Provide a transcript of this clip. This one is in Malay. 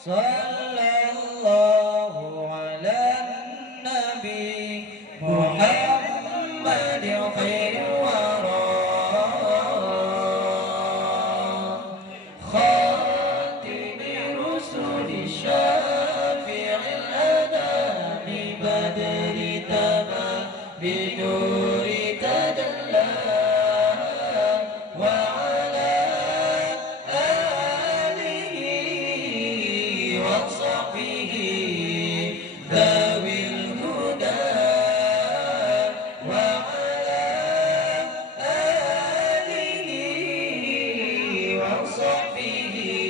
sallallahu ala nabi Muhammad khairul wara khatimi rusuli syafi'il anami badri tamam binuri tadalla wa ala alihi wa sahbihi dhawil huda wa ala alihi wa sahbihi